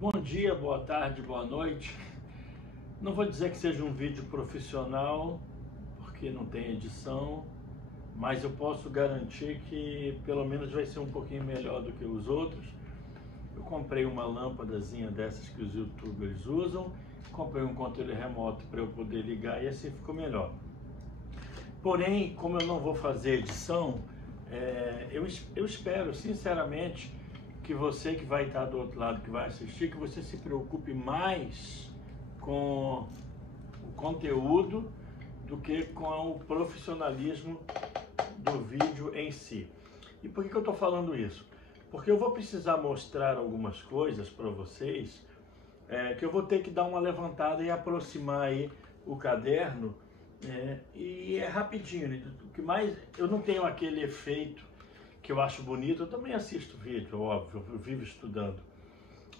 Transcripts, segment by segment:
Bom dia, boa tarde, boa noite. Não vou dizer que seja um vídeo profissional, porque não tem edição, mas eu posso garantir que pelo menos vai ser um pouquinho melhor do que os outros. Eu comprei uma lâmpadazinha dessas que os youtubers usam, comprei um controle remoto para eu poder ligar e assim ficou melhor. Porém, como eu não vou fazer edição, eu espero sinceramente que você que vai estar do outro lado, que vai assistir, que você se preocupe mais com o conteúdo do que com o profissionalismo do vídeo em si. E por que eu estou falando isso? Porque eu vou precisar mostrar algumas coisas para vocês, que eu vou ter que dar uma levantada e aproximar aí o caderno, e é rapidinho, né? O que mais, eu não tenho aquele efeito que eu acho bonito, eu também assisto vídeo, óbvio, eu vivo estudando,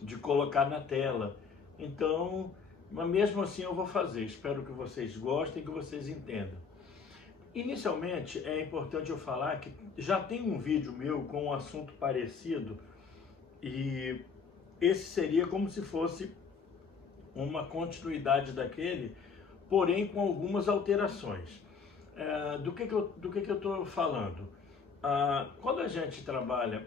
de colocar na tela. Então, mas mesmo assim eu vou fazer, espero que vocês gostem, que vocês entendam. Inicialmente, é importante eu falar que já tem um vídeo meu com um assunto parecido, e esse seria como se fosse uma continuidade daquele, porém com algumas alterações. Do que eu estou falando? Quando a gente trabalha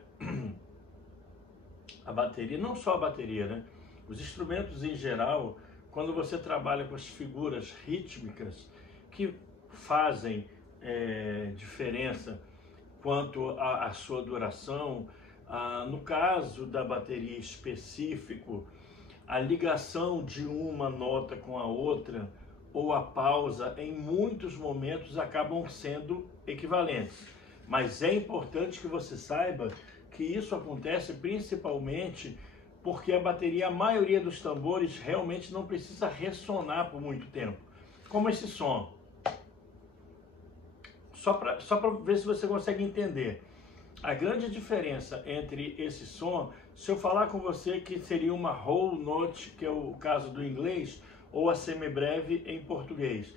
a bateria, não só a bateria, né? Os instrumentos em geral, quando você trabalha com as figuras rítmicas que fazem diferença quanto à sua duração, no caso da bateria específico, a ligação de uma nota com a outra ou a pausa, em muitos momentos acabam sendo equivalentes. Mas é importante que você saiba que isso acontece principalmente porque a bateria, a maioria dos tambores, realmente não precisa ressonar por muito tempo. Como esse som. Só para ver se você consegue entender. A grande diferença entre esse som, se eu falar com você que seria uma whole note, que é o caso do inglês, ou a semibreve em português.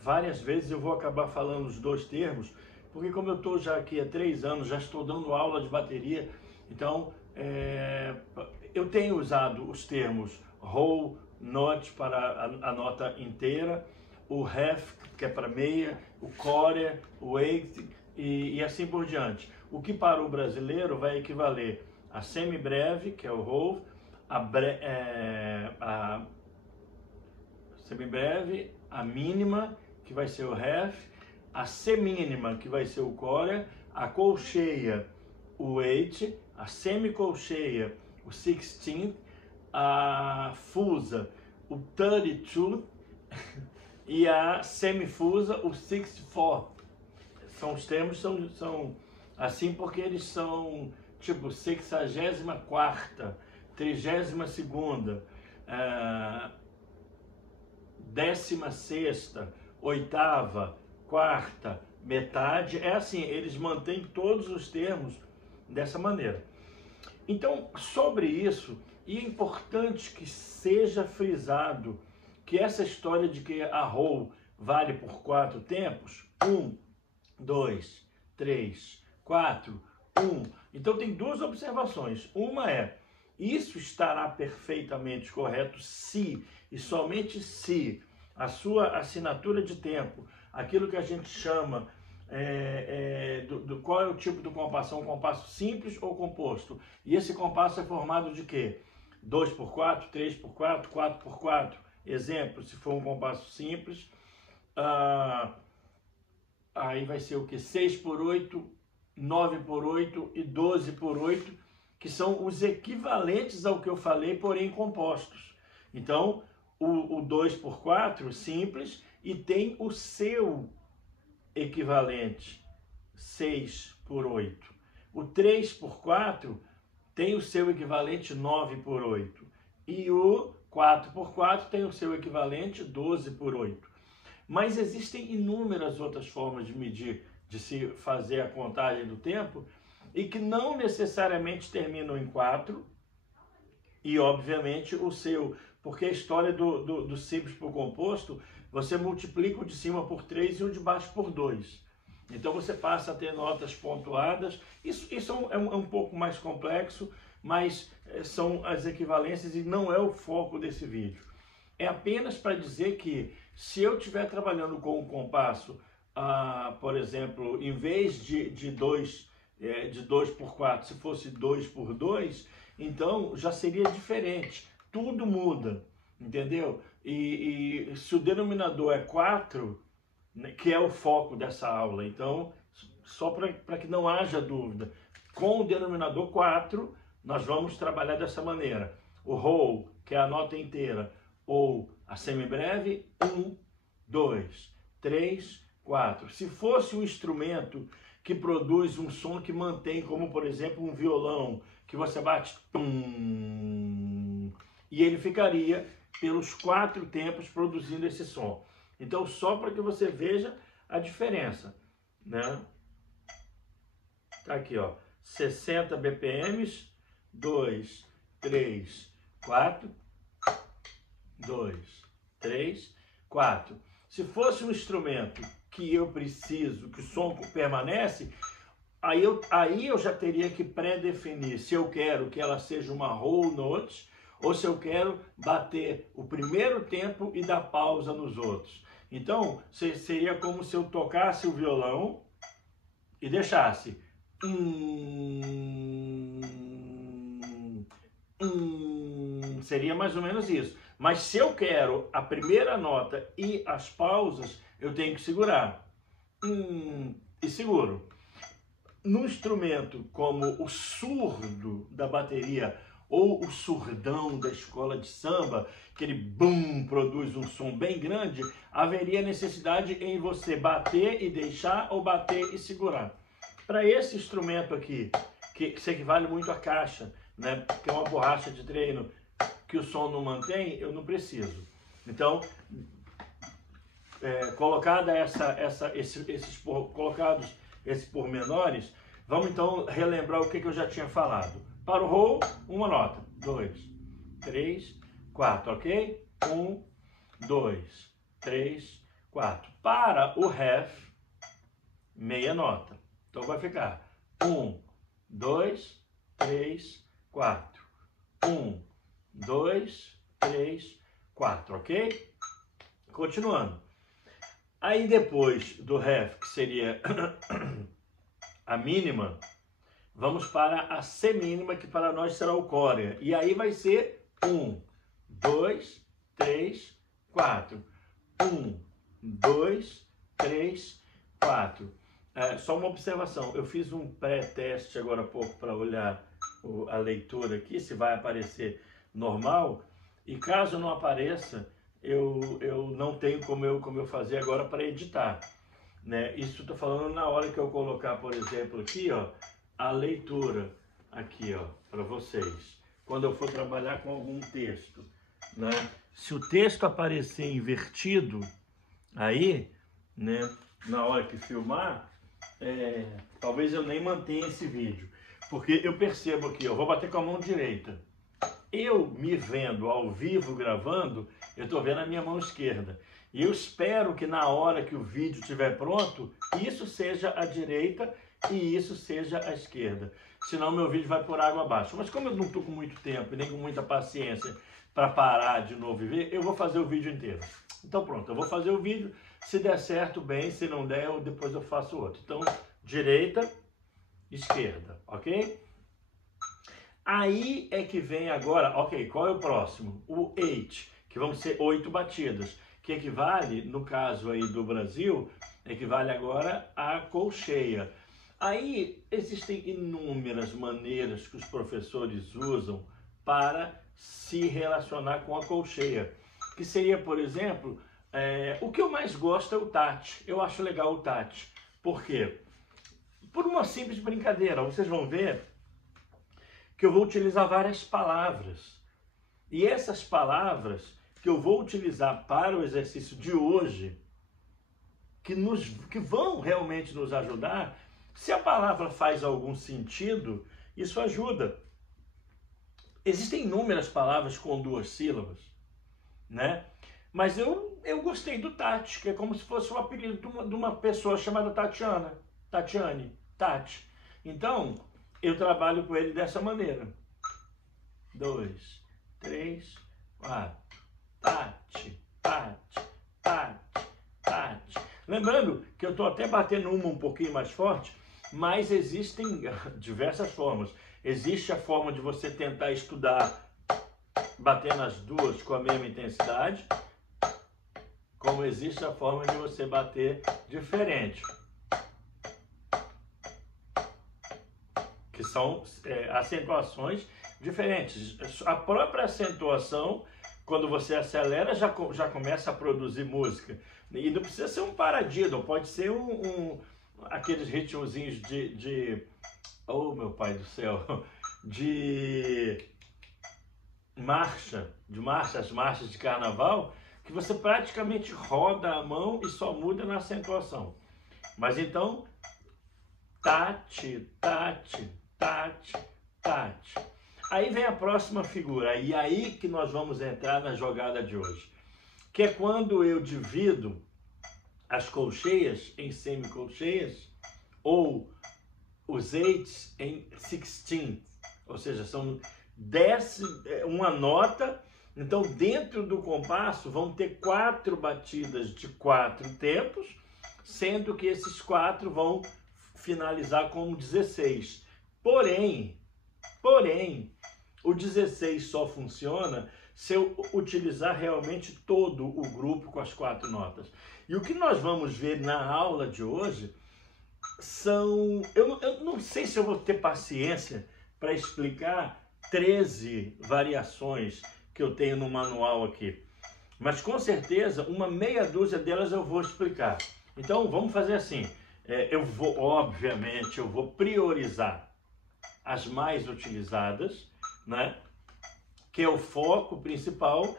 Várias vezes eu vou acabar falando os dois termos, porque como eu estou já aqui há 3 anos, já estou dando aula de bateria, então eu tenho usado os termos whole note para a nota inteira, o half, que é para meia, o quarter, o eighth e assim por diante. O que para o brasileiro vai equivaler a semibreve, que é o whole, a semibreve, a mínima, que vai ser o half, a semínima, que vai ser o quarter, a colcheia, o eighth, a semicolcheia, o 16th, a fusa, o 32, e a semifusa, o 64th. São os termos, são assim porque eles são tipo 64ª, 32ª, 16ª, 8ª, 4ª, metade, é assim, eles mantêm todos os termos dessa maneira. Então, sobre isso, e é importante que seja frisado que essa história de que a whole vale por 4 tempos, 1, 2, 3, 4, 1. Então tem 2 observações. Uma é, isso estará perfeitamente correto se, e somente se, a sua assinatura de tempo, aquilo que a gente chama, qual é o tipo do compasso? É um compasso simples ou composto? E esse compasso é formado de quê? 2x4, 3x4, 4x4. Exemplo, se for um compasso simples, aí vai ser o que? 6x8, 9x8 e 12x8, que são os equivalentes ao que eu falei, porém compostos. Então, o 2x4 simples e tem o seu equivalente 6x8. O 3x4 tem o seu equivalente 9x8. E o 4x4 tem o seu equivalente 12x8. Mas existem inúmeras outras formas de medir, de se fazer a contagem do tempo, e que não necessariamente terminam em 4, e obviamente o seu, porque a história do simples por composto, você multiplica o de cima por 3 e o de baixo por 2. Então você passa a ter notas pontuadas. Isso é um pouco mais complexo, mas são as equivalências e não é o foco desse vídeo. É apenas para dizer que se eu estiver trabalhando com o compasso, por exemplo, em vez de 2 por 4, se fosse 2 por 2, então já seria diferente. Tudo muda, entendeu? E se o denominador é 4, né, que é o foco dessa aula, então, só para que não haja dúvida, com o denominador 4, nós vamos trabalhar dessa maneira. O whole, que é a nota inteira, ou a semibreve, 1, 2, 3, 4. Se fosse um instrumento que produz um som que mantém, como por exemplo um violão, que você bate tum, e ele ficaria pelos 4 tempos produzindo esse som. Então, só para que você veja a diferença, né? Tá aqui, ó, 60 BPMs, 2, 3, 4, 2, 3, 4. Se fosse um instrumento que eu preciso, que o som permanece, aí eu já teria que pré-definir se eu quero que ela seja uma whole note ou se eu quero bater o primeiro tempo e dar pausa nos outros. Então, seria como se eu tocasse o violão e deixasse seria mais ou menos isso. Mas se eu quero a primeira nota e as pausas, eu tenho que segurar. E seguro. No instrumento como o surdo da bateria ou o surdão da escola de samba, que ele bum, produz um som bem grande, haveria necessidade em você bater e deixar ou bater e segurar. Para esse instrumento aqui, que se equivale muito à caixa, né, que é uma borracha de treino, que o som não mantém, eu não preciso. Então, colocados esses pormenores, vamos então relembrar o que eu já tinha falado. Para o whole, uma nota. 2, 3, 4, ok? 1, 2, 3, 4. Para o half, meia nota. Então vai ficar 1, 2, 3, 4. 1, 2, 3, 4, ok? Continuando. Aí depois do half, que seria a mínima, vamos para a semínima, que para nós será o córea. E aí vai ser 1, 2, 3, 4. 1, 2, 3, 4. Só uma observação. Eu fiz um pré-teste agora há pouco para olhar a leitura aqui, se vai aparecer normal. E caso não apareça, eu não tenho como eu fazer agora para editar, né? Isso estou falando na hora que eu colocar, por exemplo, aqui, ó, a leitura aqui, ó, para vocês. Quando eu for trabalhar com algum texto, né? Se o texto aparecer invertido aí, né, na hora que filmar, talvez eu nem mantenha esse vídeo, porque eu percebo aqui, eu vou bater com a mão direita. Eu me vendo ao vivo gravando, eu estou vendo a minha mão esquerda. E eu espero que na hora que o vídeo estiver pronto, isso seja a direita e isso seja a esquerda. Senão meu vídeo vai por água abaixo. Mas como eu não estou com muito tempo e nem com muita paciência para parar de novo e ver, eu vou fazer o vídeo inteiro. Então pronto, eu vou fazer o vídeo. Se der certo, bem. Se não der, depois eu faço outro. Então, direita, esquerda, ok? Aí é que vem agora, ok, qual é o próximo? O 8, que vão ser 8 batidas, que equivale, no caso aí do Brasil, equivale agora à colcheia. Aí existem inúmeras maneiras que os professores usam para se relacionar com a colcheia, que seria, por exemplo, o que eu mais gosto é o touch. Eu acho legal o touch. Por quê? Por uma simples brincadeira. Vocês vão ver que eu vou utilizar várias palavras. E essas palavras que eu vou utilizar para o exercício de hoje, que vão realmente nos ajudar, se a palavra faz algum sentido, isso ajuda. Existem inúmeras palavras com 2 sílabas, né? Mas eu gostei do Tati, que é como se fosse o apelido de uma pessoa chamada Tatiane, Tati. Então, eu trabalho com ele dessa maneira. 2, 3, 4. Tate, tate, tate, tate. Lembrando que eu estou até batendo uma um pouquinho mais forte, mas existem diversas formas. Existe a forma de você tentar estudar batendo as duas com a mesma intensidade, como existe a forma de você bater diferente, que são acentuações diferentes. A própria acentuação, quando você acelera, já começa a produzir música. E não precisa ser um paradiddle, pode ser aqueles ritmozinhos oh, meu pai do céu, de marcha, as marchas de carnaval, que você praticamente roda a mão e só muda na acentuação. Mas então, tate, tate, tate, tate. Aí vem a próxima figura, e aí que nós vamos entrar na jogada de hoje, que é quando eu divido as colcheias em semicolcheias, ou os eights em 16, ou seja, são 10, uma nota. Então dentro do compasso vão ter 4 batidas de 4 tempos, sendo que esses 4 vão finalizar como 16. Porém, o 16 só funciona se eu utilizar realmente todo o grupo com as 4 notas. E o que nós vamos ver na aula de hoje são... Eu não sei se eu vou ter paciência para explicar 13 variações que eu tenho no manual aqui. Mas com certeza, uma meia dúzia delas eu vou explicar. Então vamos fazer assim. Obviamente, eu vou priorizar as mais utilizadas, né? Que é o foco principal,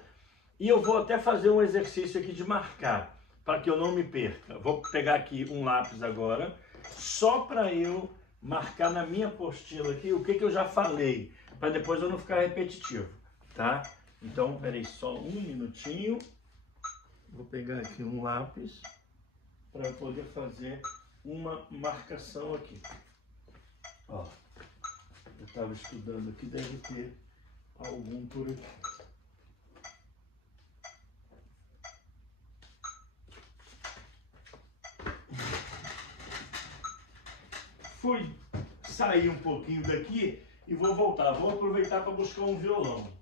e eu vou até fazer um exercício aqui de marcar, para que eu não me perca. Vou pegar aqui um lápis agora, só para eu marcar na minha apostila aqui o que eu já falei, para depois eu não ficar repetitivo, tá? Então, peraí, só um minutinho. Vou pegar aqui um lápis para eu poder fazer uma marcação aqui. Ó, eu estava estudando aqui, deve ter algum por aqui. Fui sair um pouquinho daqui e vou voltar. Vou aproveitar para buscar um violão.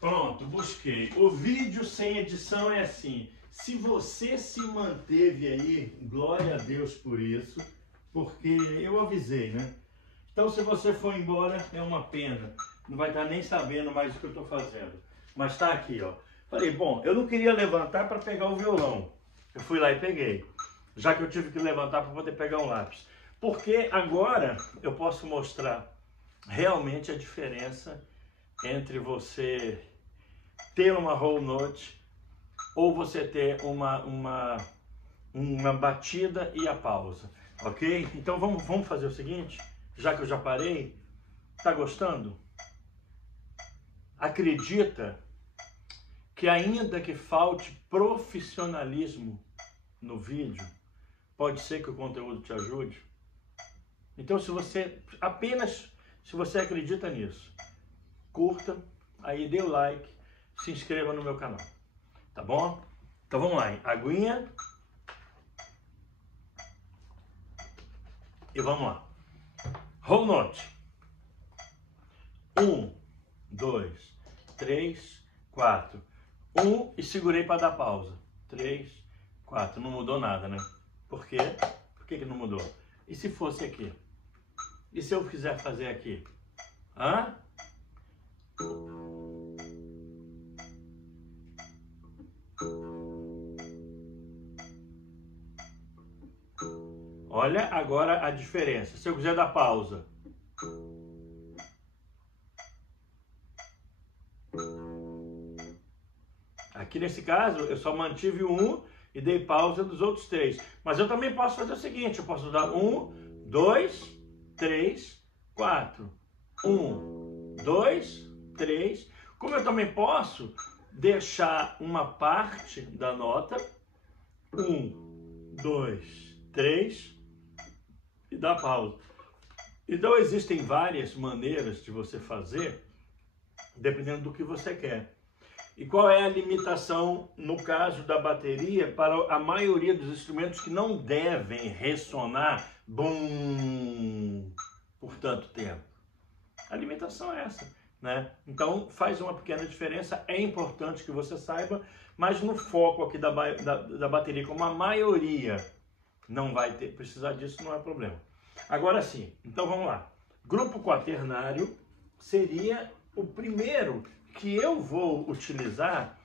Pronto, busquei. O vídeo sem edição é assim. Se você se manteve aí, glória a Deus por isso, porque eu avisei, né? Então, se você for embora, é uma pena. Não vai estar nem sabendo mais o que eu estou fazendo. Mas está aqui, ó. Falei, bom, eu não queria levantar para pegar o violão. Eu fui lá e peguei. Já que eu tive que levantar para poder pegar um lápis. Porque agora eu posso mostrar realmente a diferença entre você ter uma whole note ou você ter uma batida e a pausa, ok? Então vamos fazer o seguinte, já que eu já parei, tá gostando? Acredita que ainda que falte profissionalismo no vídeo, pode ser que o conteúdo te ajude? Então se você acredita nisso, curta, aí dê o like, se inscreva no meu canal, tá bom? Então vamos lá, aguinha e vamos lá. Whole note. 1, 2, 3, 4. 1 e segurei para dar pausa. 3, 4. Não mudou nada, né? Por quê? Por que não mudou? E se fosse aqui? E se eu quiser fazer aqui? Hã? Olha agora a diferença. Se eu quiser dar pausa. Aqui nesse caso, eu só mantive o 1 e dei pausa dos outros 3. Mas eu também posso fazer o seguinte, eu posso dar 1, 2, 3, 4. 1, 2, 3. Como eu também posso deixar uma parte da nota, 1, 2, 3, e dar pausa. Então existem várias maneiras de você fazer, dependendo do que você quer. E qual é a limitação, no caso da bateria, para a maioria dos instrumentos que não devem ressonar bum por tanto tempo? A limitação é essa, né? Então faz uma pequena diferença, é importante que você saiba, mas no foco aqui da bateria, como a maioria não vai precisar disso, não é problema. Agora sim, então vamos lá. Grupo quaternário seria o primeiro que eu vou utilizar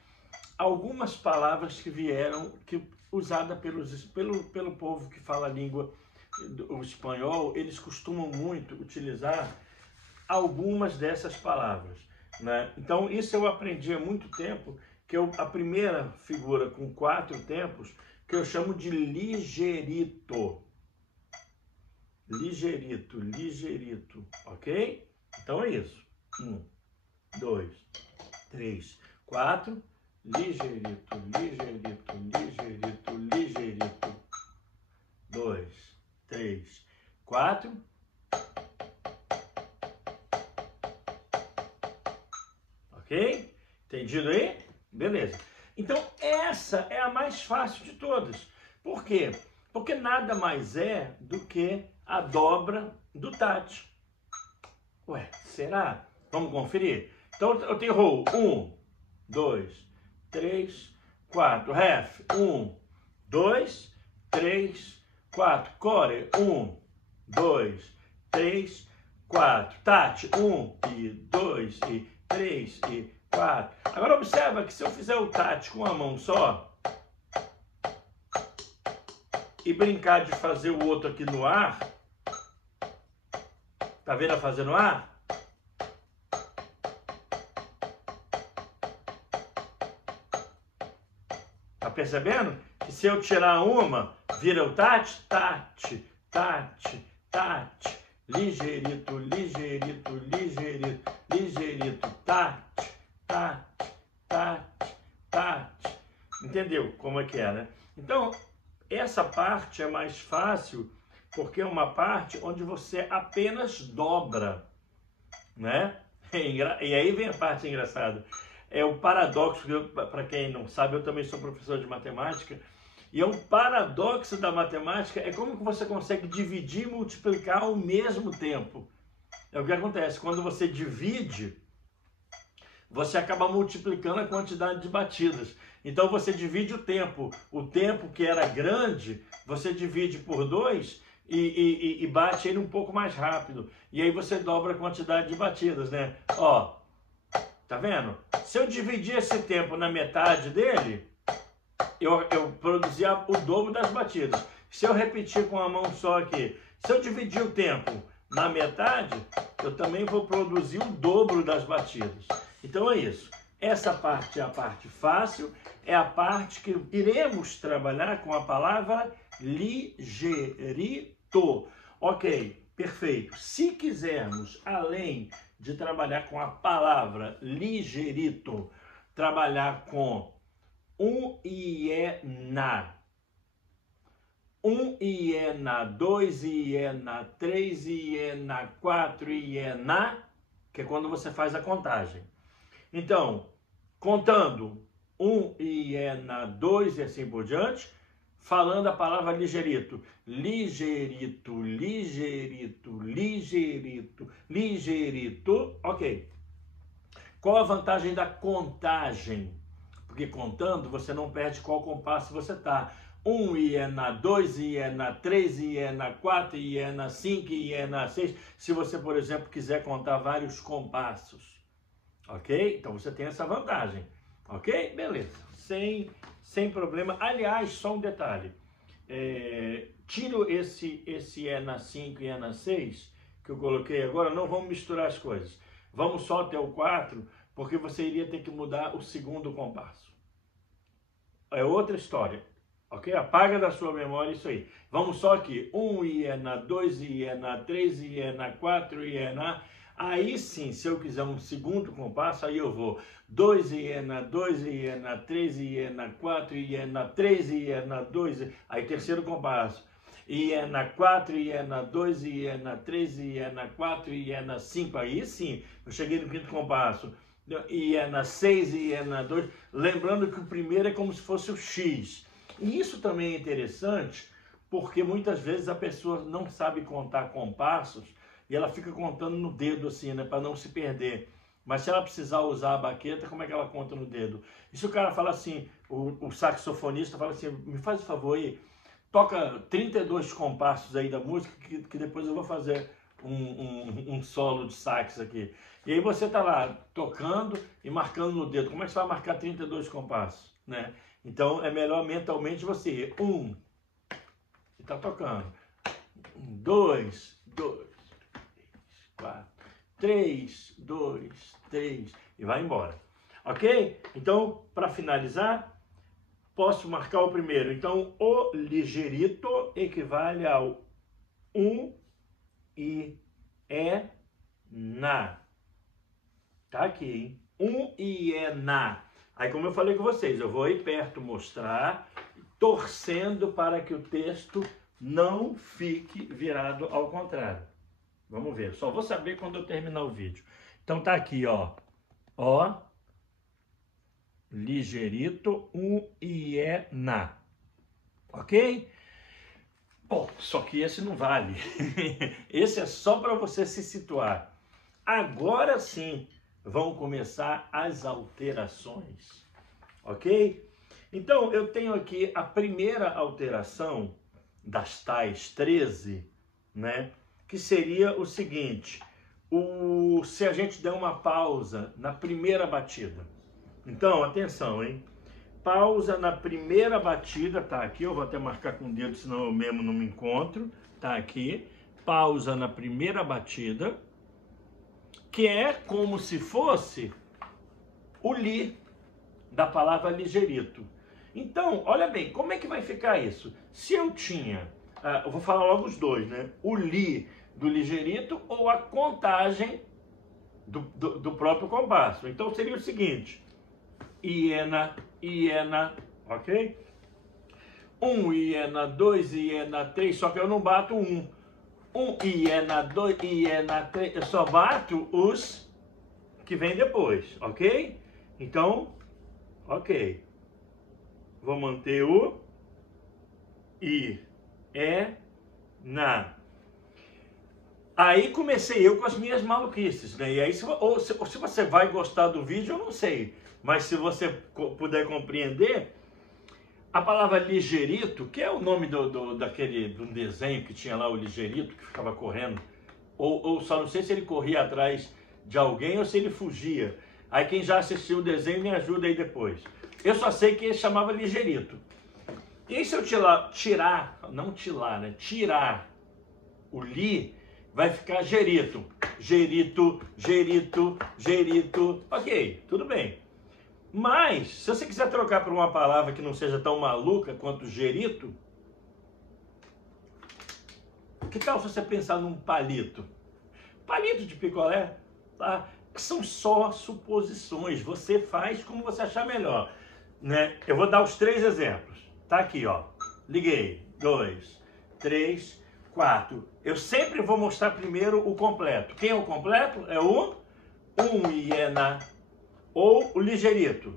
algumas palavras que vieram, usada pelo povo que fala a língua, o espanhol, eles costumam muito utilizar algumas dessas palavras, né? Então isso eu aprendi há muito tempo, que a primeira figura com 4 tempos, que eu chamo de ligeirito. Ligeirito, ligeirito, ok? Então é isso. 1, 2, 3, 4, ligeirito, ligeirito, ligeirito, ligeirito. 2, 3, 4. Ok? Entendido aí? Beleza. Então essa é a mais fácil de todas. Por quê? Porque nada mais é do que a dobra do tat. Ué, será? Vamos conferir? Então eu tenho roll 1, 2, 3, 4. Ref 1, 2, 3, 4. Core 1, 2, 3, 4. Tat 1 e 2 e 3 e 4. Agora observa que se eu fizer o tat com a mão só e brincar de fazer o outro aqui no ar, tá vendo a fazer no ar? Tá percebendo? Que se eu tirar uma, vira o tat, tat, tat, tat, ligeirito, ligeirito, ligeirito, ligeirito, tat, tat, tat, tat. Entendeu como é que é, né? Então, essa parte é mais fácil, porque é uma parte onde você apenas dobra, né? E aí vem a parte engraçada. É o paradoxo, para quem não sabe, eu também sou professor de matemática, e é um paradoxo da matemática, é como que você consegue dividir e multiplicar ao mesmo tempo. É o que acontece, quando você divide, você acaba multiplicando a quantidade de batidas. Então você divide o tempo que era grande, você divide por 2 e bate ele um pouco mais rápido. E aí você dobra a quantidade de batidas, né? Ó, tá vendo? Se eu dividir esse tempo na metade dele, eu produzia o dobro das batidas. Se eu repetir com a mão só aqui, se eu dividir o tempo na metade, eu também vou produzir o dobro das batidas. Então é isso. Essa parte é a parte fácil, é a parte que iremos trabalhar com a palavra ligeirito. Ok, perfeito. Se quisermos, além de trabalhar com a palavra ligeirito, trabalhar com um iena. 1 iena, 2 iena, 3 iena, 4 iena, que é quando você faz a contagem. Então, contando 1 iena, 2 e assim por diante, falando a palavra ligeirito. Ligeirito, ligeirito, ligeirito, ligeirito. Ok. Qual a vantagem da contagem? Porque contando, você não perde qual compasso você está. 1 iena, 2 iena, 3 iena, 4 iena, 5 iena, 6. Se você, por exemplo, quiser contar vários compassos. Ok? Então você tem essa vantagem. Ok? Beleza. Sem problema. Aliás, só um detalhe. Tiro esse iena 5 e iena 6 que eu coloquei agora. Não vamos misturar as coisas. Vamos só até o 4, porque você iria ter que mudar o segundo compasso. É outra história. ok? Apaga da sua memória isso aí. Vamos só aqui, 1 hiena, 2 hiena, 3 hiena, 4 hiena. Aí sim, se eu quiser um segundo compasso, aí eu vou 2 hiena, 2 hiena, 3 hiena, 4 hiena, 3 hiena, 2, aí terceiro compasso. Hiena, 4 hiena, 2 hiena, 3 hiena, 4 hiena, 5, aí sim, eu cheguei no quinto compasso. Hiena 6, hiena 2, lembrando que o primeiro é como se fosse o X. E isso também é interessante, porque muitas vezes a pessoa não sabe contar compassos e ela fica contando no dedo assim, né, para não se perder. Mas se ela precisar usar a baqueta, como é que ela conta no dedo? E se o cara fala assim, o saxofonista fala assim, me faz o favor aí, toca 32 compassos aí da música, que depois eu vou fazer um solo de sax aqui. E aí você tá lá tocando e marcando no dedo. Como é que você vai marcar 32 compassos, né? Então é melhor mentalmente você ir 1 e tá tocando. 2, 2, 4, 3, 2, 3 e vai embora. Ok? Então, para finalizar, posso marcar o primeiro. Então, o ligeirito equivale ao e é na. Tá aqui, hein? E é na. Aí, como eu falei com vocês, eu vou aí perto mostrar, torcendo para que o texto não fique virado ao contrário. Vamos ver. Só vou saber quando eu terminar o vídeo. Então tá aqui, ó. Ó. Ligeirito, e é na. Ok? Bom, só que esse não vale. Esse é só para você se situar. Agora sim vão começar as alterações. Ok? Então eu tenho aqui a primeira alteração das tais 13, né? Que seria o seguinte: se a gente der uma pausa na primeira batida. Então, atenção, hein? Pausa na primeira batida, tá aqui, eu vou até marcar com o dedo, senão eu mesmo não me encontro, tá aqui. Pausa na primeira batida, que é como se fosse o li da palavra ligeirito. Então, olha bem, como é que vai ficar isso? Se eu tinha, eu vou falar logo os dois, né? O li do ligeirito ou a contagem do próprio compasso. Então seria o seguinte: hiena, hiena, ok? 1 hiena, 2 hiena, 3, só que eu não bato 1. 1 hiena, 2 hiena, 3, eu só bato os que vem depois, ok? Então, ok. Vou manter o i, é, na. Aí comecei eu com as minhas maluquices, né? E aí, se você vai gostar do vídeo, eu não sei. Mas se você puder compreender, a palavra ligeirito, que é o nome de um desenho que tinha lá, o ligeirito, que ficava correndo, ou só não sei se ele corria atrás de alguém ou se ele fugia. Aí quem já assistiu o desenho me ajuda aí depois. Eu só sei que ele chamava ligeirito. E aí se eu tirar o li, vai ficar gerito. Gerito, gerito, gerito. Ok, tudo bem. Mas, se você quiser trocar por uma palavra que não seja tão maluca quanto gerito, que tal se você pensar num palito? Palito de picolé, tá? São só suposições. Você faz como você achar melhor, né? Eu vou dar os 3 exemplos. Tá aqui, ó. Liguei. 2, 3, 4. Eu sempre vou mostrar primeiro o completo. Quem é o completo? É o hiena ou o ligeirito.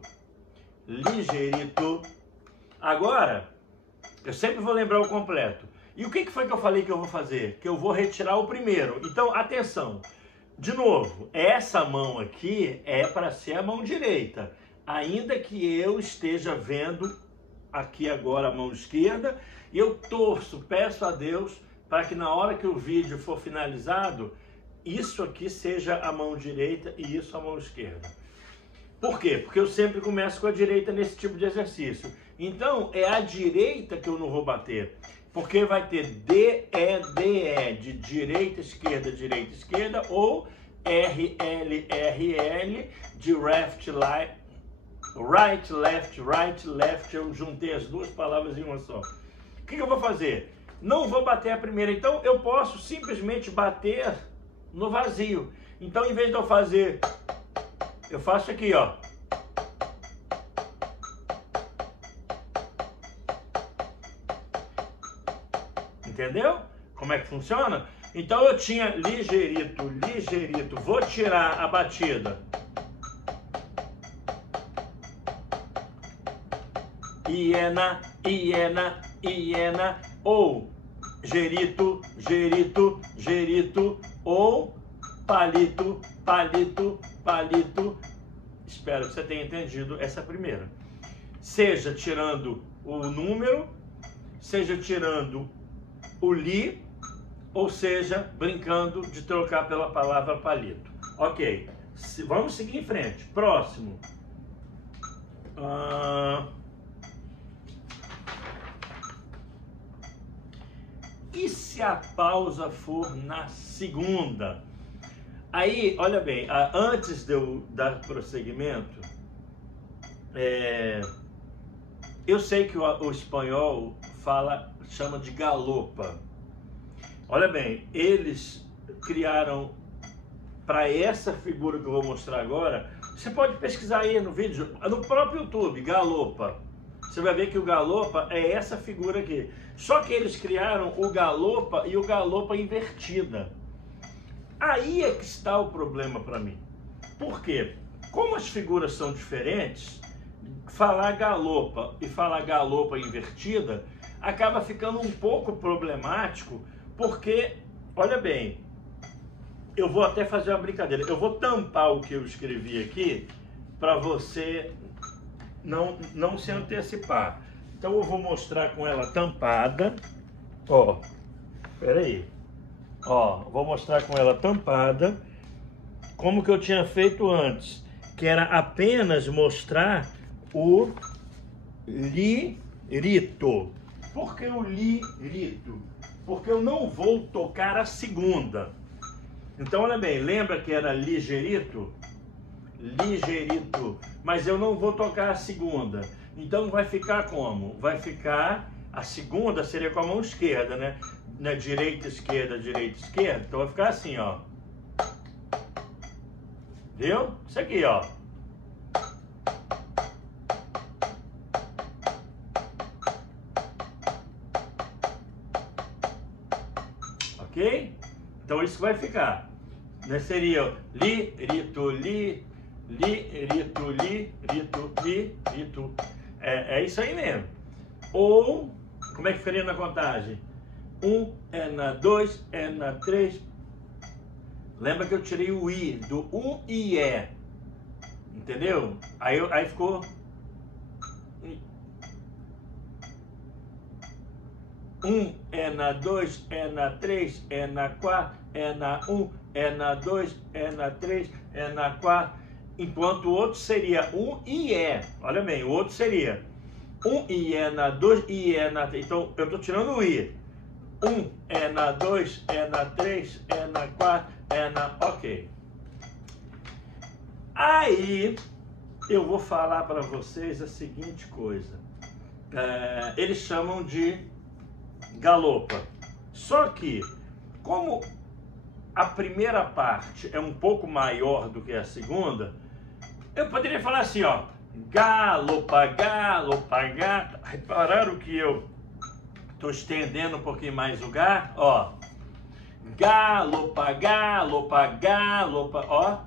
Ligeirito. Agora, eu sempre vou lembrar o completo. E o que foi que eu falei que eu vou fazer? Que eu vou retirar o primeiro. Então, atenção. De novo, essa mão aqui é para ser a mão direita. Ainda que eu esteja vendo aqui agora a mão esquerda, eu torço, peço a Deus para que na hora que o vídeo for finalizado, isso aqui seja a mão direita e isso a mão esquerda. Por quê? Porque eu sempre começo com a direita nesse tipo de exercício. Então, é a direita que eu não vou bater. Porque vai ter D-E-D-E, de direita, esquerda, ou R-L-R-L, de right, left, eu juntei as duas palavras em uma só. O que eu vou fazer? Não vou bater a primeira, então eu posso simplesmente bater no vazio. Então, em vez de eu fazer, eu faço aqui, ó. Entendeu? Como é que funciona? Então eu tinha ligeirito, ligeirito. Vou tirar a batida. Hiena, hiena, hiena. Ou gerito, gerito, gerito. Ou palito, palito, palito. Espero que você tenha entendido essa primeira. Seja tirando o número, seja tirando o li, ou seja, brincando de trocar pela palavra palito. Ok, vamos seguir em frente. Próximo. E se a pausa for na segunda? Aí, olha bem, antes de eu dar prosseguimento, eu sei que o espanhol chama de galopa. Olha bem, eles criaram para essa figura que eu vou mostrar agora. Você pode pesquisar aí no vídeo, no próprio YouTube, galopa. Você vai ver que o galopa é essa figura aqui. Só que eles criaram o galopa e o galopa invertida. Aí é que está o problema para mim. Por quê? Como as figuras são diferentes, falar galopa e falar galopa invertida acaba ficando um pouco problemático, porque, olha bem, eu vou até fazer uma brincadeira. Eu vou tampar o que eu escrevi aqui para você não se antecipar. Então eu vou mostrar com ela tampada. Ó, peraí. Ó, vou mostrar com ela tampada, como que eu tinha feito antes, que era apenas mostrar o lirito. Por que o lirito? Porque eu não vou tocar a segunda. Então, olha bem, lembra que era ligeirito? Ligeirito. Mas eu não vou tocar a segunda. Então vai ficar como? Vai ficar, a segunda seria com a mão esquerda, né? Na direita, esquerda, direita, esquerda. Então vai ficar assim, ó. Viu? Isso aqui, ó. Ok? Então isso vai ficar. Né? Seria li, rito, li, rito, li, rito, li, rito. É isso aí mesmo. Ou, como é que ficaria na contagem? 1 é na 2, é na 3. Lembra que eu tirei o I do 1 e é. Entendeu? Aí ficou 1 é na 2, é na 3, é na 4, é na 1, é na 2, é na 3, é na 4. Enquanto o outro seria 1 e é. Olha bem, o outro seria 1 e é na 2 e é na 3. Então eu estou tirando o I. 1 é na 2, é na 3, é na 4, é na... Ok. Aí eu vou falar para vocês a seguinte coisa. Eles chamam de galopa. Só que, como a primeira parte é um pouco maior do que a segunda, eu poderia falar assim, ó. Galopa, galopa, gata. Repararam que eu estou estendendo um pouquinho mais o Gá, ó. Galopa, galopa, galopa, ó.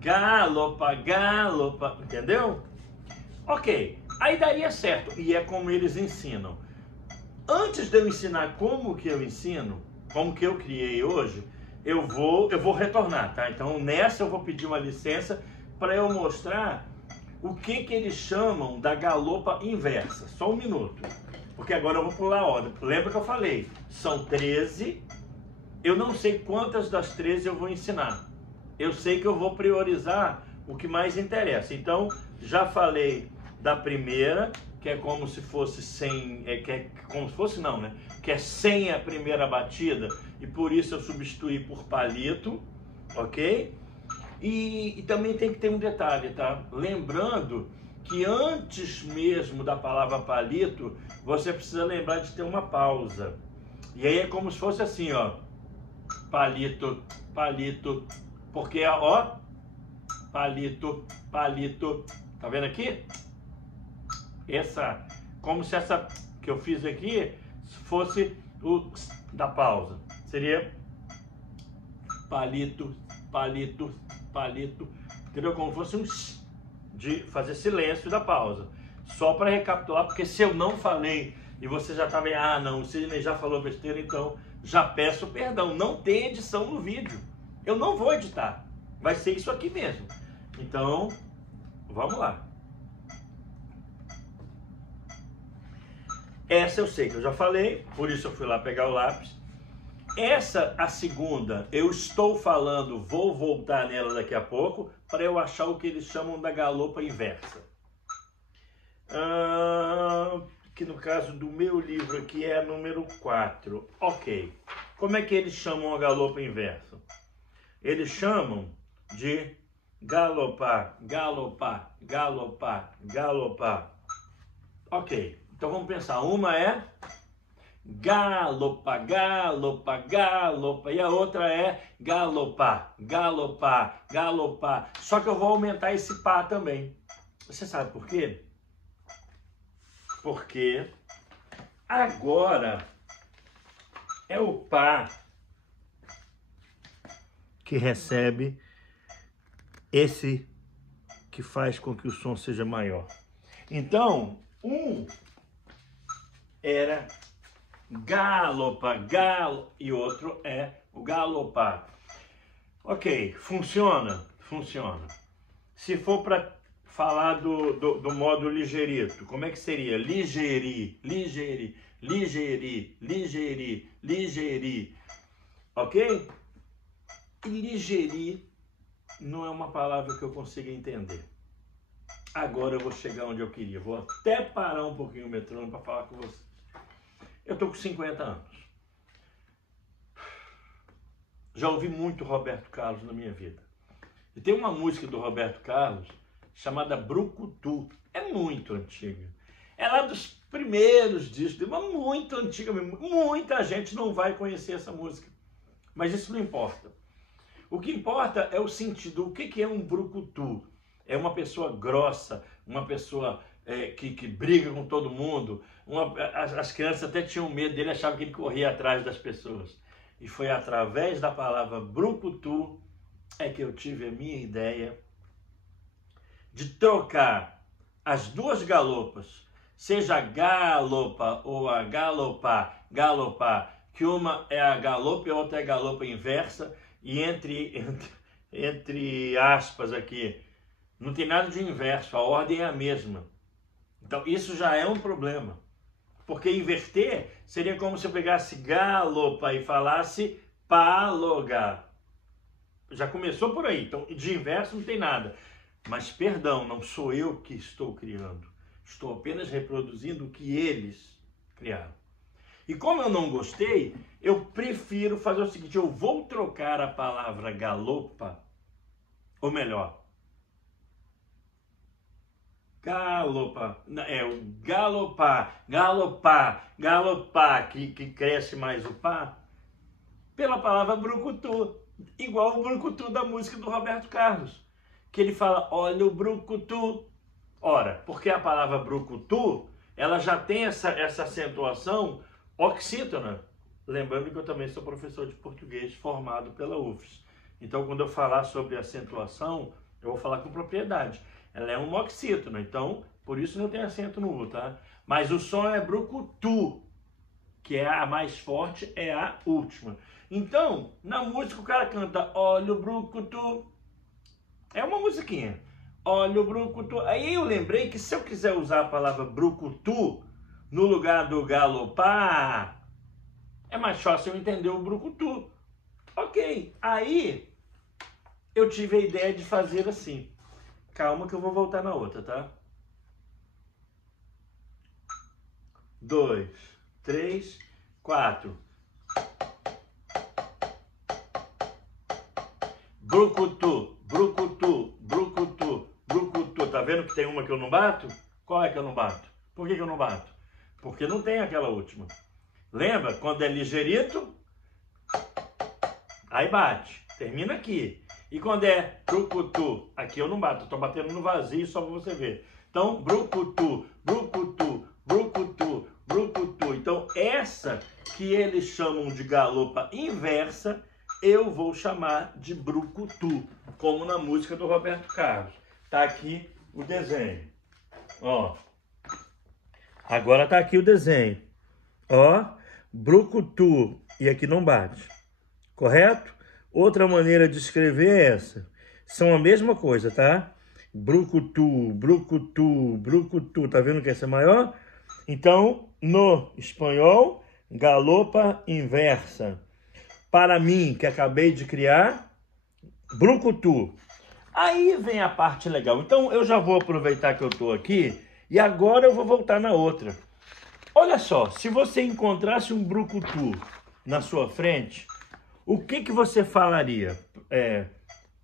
Galopa, galopa, entendeu? Ok, aí daria certo, e é como eles ensinam. Antes de eu ensinar como que eu ensino, como que eu criei hoje, eu vou retornar, tá? Então nessa eu vou pedir uma licença para eu mostrar o que eles chamam da galopa inversa. Só um minuto. Porque agora eu vou pular a ordem. Lembra que eu falei? São 13. Eu não sei quantas das 13 eu vou ensinar. Eu sei que eu vou priorizar o que mais interessa. Então, já falei da primeira, que é como se fosse sem... como se fosse não, né? Que é sem a primeira batida. E por isso eu substituí por palito. Ok? E também tem que ter um detalhe, tá? Lembrando que antes mesmo da palavra palito, você precisa lembrar de ter uma pausa. E aí é como se fosse assim, ó. Palito, palito. Porque, ó, palito, palito. Tá vendo aqui? Essa, como se essa que eu fiz aqui fosse o da pausa. Seria palito, palito, palito. Entendeu? Como fosse um de fazer silêncio da pausa. Só para recapitular, porque se eu não falei e você já tá vendo, ah não, o Sidney já falou besteira, então já peço perdão. Não tem edição no vídeo. Eu não vou editar. Vai ser isso aqui mesmo. Então, vamos lá. Essa eu sei que eu já falei, por isso eu fui lá pegar o lápis. Essa, a segunda, eu estou falando, vou voltar nela daqui a pouco, para eu achar o que eles chamam da galopa inversa. Que no caso do meu livro aqui é a número 4. Ok. Como é que eles chamam a galopa inversa? Eles chamam de galopar, galopar, galopar, galopar. Ok. Então vamos pensar. Uma é galopa, galopa, galopa. E a outra é galopar, galopar, galopar. Só que eu vou aumentar esse pá também. Você sabe por quê? Porque agora é o pá que recebe esse que faz com que o som seja maior. Então, um era galopa, galo, e outro é o galopar. Ok, funciona? Funciona. Se for para falar do modo ligeirito, como é que seria? Ligeri, ligeri, ligeri, ligeri, ligeri. Ok? E ligeri não é uma palavra que eu consiga entender. Agora eu vou chegar onde eu queria. Vou até parar um pouquinho o metrônomo para falar com você. Eu tô com 50 anos. Já ouvi muito Roberto Carlos na minha vida. E tem uma música do Roberto Carlos chamada Brucutu. É muito antiga. É lá dos primeiros discos, mas muito antiga mesmo. Muita gente não vai conhecer essa música. Mas isso não importa. O que importa é o sentido. O que é um brucutu? É uma pessoa grossa, uma pessoa que briga com todo mundo. As crianças até tinham medo dele, achavam que ele corria atrás das pessoas. E foi através da palavra brucutu é que eu tive a minha ideia de trocar as duas galopas, seja a galopa ou a galopar, galopar, que uma é a galopa e a outra é a galopa inversa, e entre aspas aqui, não tem nada de inverso, a ordem é a mesma. Então isso já é um problema, porque inverter seria como se eu pegasse galopa e falasse palogar. Já começou por aí, então de inverso não tem nada. Mas perdão, não sou eu que estou criando. Estou apenas reproduzindo o que eles criaram. E como eu não gostei, eu prefiro fazer o seguinte, eu vou trocar a palavra galopa, ou melhor, galopa, é o galopar, galopar, galopar, que cresce mais o pá, pela palavra brucutu, igual o brucutu da música do Roberto Carlos. Que ele fala, olha o brucutu. Ora, porque a palavra brucutu, ela já tem essa acentuação oxítona. Lembrando que eu também sou professor de português formado pela UFES. Então, quando eu falar sobre acentuação, eu vou falar com propriedade. Ela é uma oxítona, então, por isso não tem acento no U, tá? Mas o som é brucutu, que é a mais forte, é a última. Então, na música o cara canta, olha o brucutu. É uma musiquinha. Olha o brucutu. Aí eu lembrei que se eu quiser usar a palavra brucutu no lugar do galopar, é mais fácil eu entender o brucutu. Ok. Aí eu tive a ideia de fazer assim. Calma que eu vou voltar na outra, tá? 2, 3, 4. Brucutu, brucutu, brucutu, brucutu. tá vendo que tem uma que eu não bato? Qual é que eu não bato? Por que eu não bato? Porque não tem aquela última. Lembra? Quando é ligeirito, aí bate. Termina aqui. E quando é brucutu, aqui eu não bato. Eu tô batendo no vazio só para você ver. Então, brucutu, brucutu, brucutu, brucutu. Então, essa que eles chamam de galopa inversa, eu vou chamar de brucutu, como na música do Roberto Carlos. Tá aqui o desenho. Ó. Agora tá aqui o desenho. Ó, brucutu. E aqui não bate. Correto? Outra maneira de escrever é essa. São a mesma coisa, tá? Brucutu, brucutu, brucutu. Tá vendo que essa é maior? Então, no espanhol, galopa inversa. Para mim, que acabei de criar, brucutu. Aí vem a parte legal. Então, eu já vou aproveitar que eu tô aqui e agora eu vou voltar na outra. Olha só, se você encontrasse um brucutu na sua frente, o que você falaria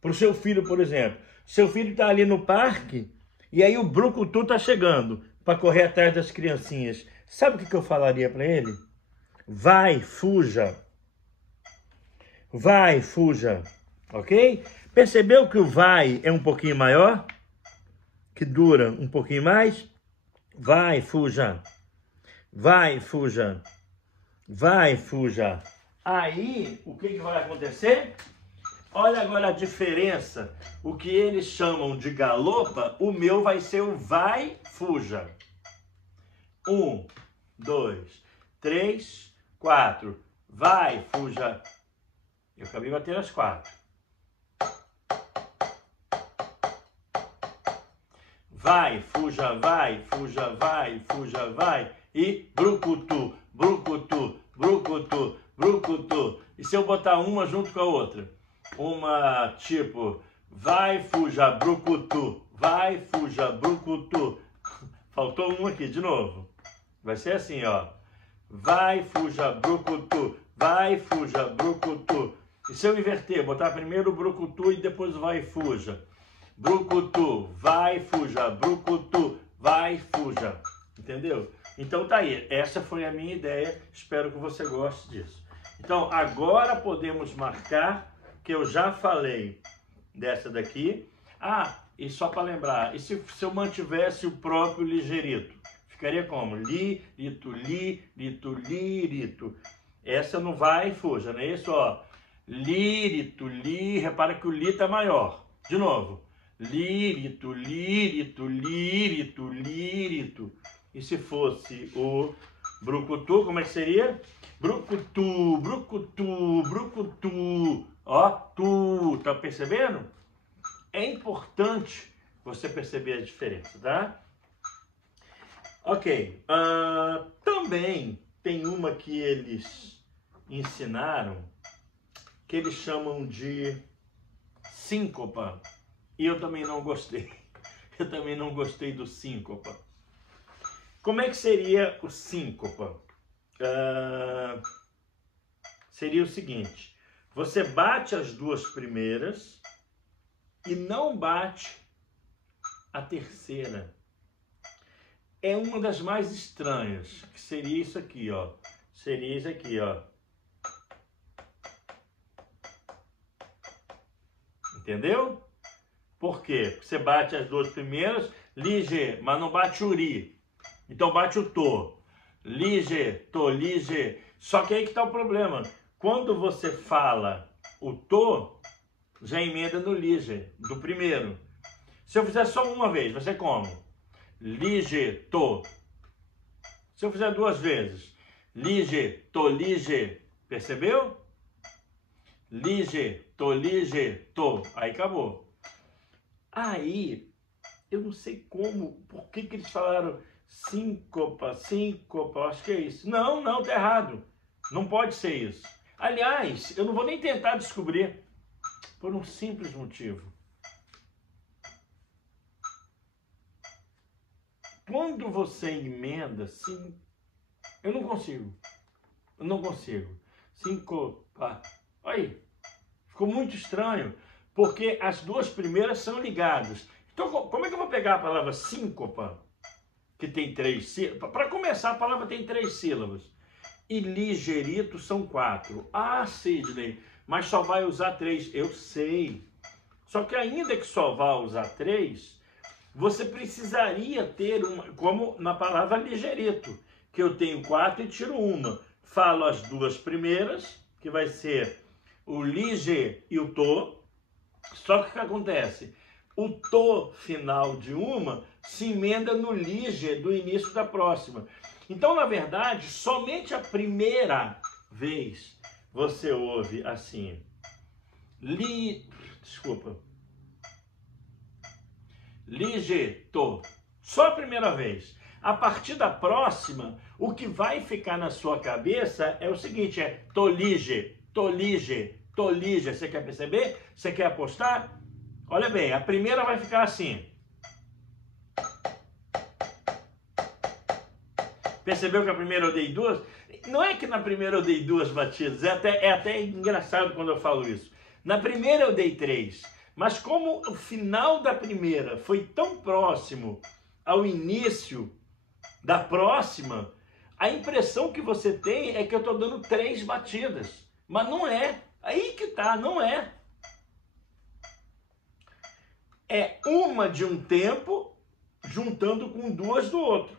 para o seu filho, por exemplo? Seu filho está ali no parque e aí o brucutu está chegando para correr atrás das criancinhas. Sabe o que eu falaria para ele? Vai, fuja. Vai, fuja. Ok? Percebeu que o vai é um pouquinho maior? Que dura um pouquinho mais? Vai, fuja. Vai, fuja. Vai, fuja. Aí, o que vai acontecer? Olha agora a diferença. O que eles chamam de galopa, o meu vai ser o vai, fuja. 1, 2, 3, 4. Vai, fuja. Eu acabei de bater as 4. Vai, fuja, vai, fuja, vai, fuja, vai. E brucutu, brucutu, brucutu, brucutu. E se eu botar uma junto com a outra? Uma tipo, vai, fuja, brucutu, vai, fuja, brucutu. Faltou um aqui, de novo. Vai ser assim, ó. Vai, fuja, brucutu, vai, fuja, brucutu. E se eu inverter, botar primeiro o brucutu e depois vai, fuja. Brucutu, vai, fuja, brucutu, vai, fuja. Entendeu? Então tá aí, essa foi a minha ideia, espero que você goste disso. Então agora podemos marcar que eu já falei dessa daqui. Ah, e só para lembrar, e se eu mantivesse o próprio ligeirito? Ficaria como? Li, lito, li, lito, li, lito. Essa não vai, fuja, não é isso? Ó, lírito, li, repara que o li tá maior. De novo, lírito, lírito, lírito, lírito. E se fosse o brucutu, como é que seria? Brucutu, brucutu, brucutu. Ó, tu, tá percebendo? É importante você perceber a diferença, tá? Ok. Também tem uma que eles ensinaram, que eles chamam de síncopa. E eu também não gostei. Eu também não gostei do síncopa. Como é que seria o síncopa? Seria o seguinte. Você bate as duas primeiras e não bate a terceira. É uma das mais estranhas, que seria isso aqui, ó. Seria isso aqui, ó. Entendeu? Por quê? Você bate as duas primeiras, lige, mas não bate o ri. Então bate o to. Lige, to, lige. Só que aí que tá o problema. Quando você fala o to, já emenda no lige, do primeiro. Se eu fizer só uma vez, vai ser como? Lige, to. Se eu fizer duas vezes, lige, to, lige. Percebeu? Lige, to, lige, to. Aí acabou. Aí, eu não sei como, por que eles falaram síncopa, síncopa, acho que é isso. Não, não, tá errado. Não pode ser isso. Aliás, eu não vou nem tentar descobrir, por um simples motivo. Quando você emenda, sim, eu não consigo. Eu não consigo. Síncopa. Aí, ficou muito estranho, porque as duas primeiras são ligadas. Então, como é que eu vou pegar a palavra síncopa, que tem 3 sílabas? Para começar, a palavra tem 3 sílabas. E ligeirito são 4. Ah, Sidney, mas só vai usar 3. Eu sei. Só que ainda que só vá usar 3, você precisaria ter uma, como na palavra ligeirito, que eu tenho 4 e tiro uma. Falo as 2 primeiras, que vai ser o lige e o to. Só que o que acontece? O to final de uma se emenda no lige do início da próxima. Então, na verdade, somente a primeira vez você ouve assim. Ligeto. Só a primeira vez. A partir da próxima, o que vai ficar na sua cabeça é o seguinte, é tolige, tolige, tolige. Você quer perceber? Você quer apostar? Olha bem, a primeira vai ficar assim. Percebeu que a primeira eu dei 2? Não é que na primeira eu dei 2 batidas, é até engraçado quando eu falo isso. Na primeira eu dei 3, mas como o final da primeira foi tão próximo ao início da próxima, a impressão que você tem é que eu estou dando 3 batidas. Mas não é. Aí que tá, não é. É uma de um tempo juntando com 2 do outro.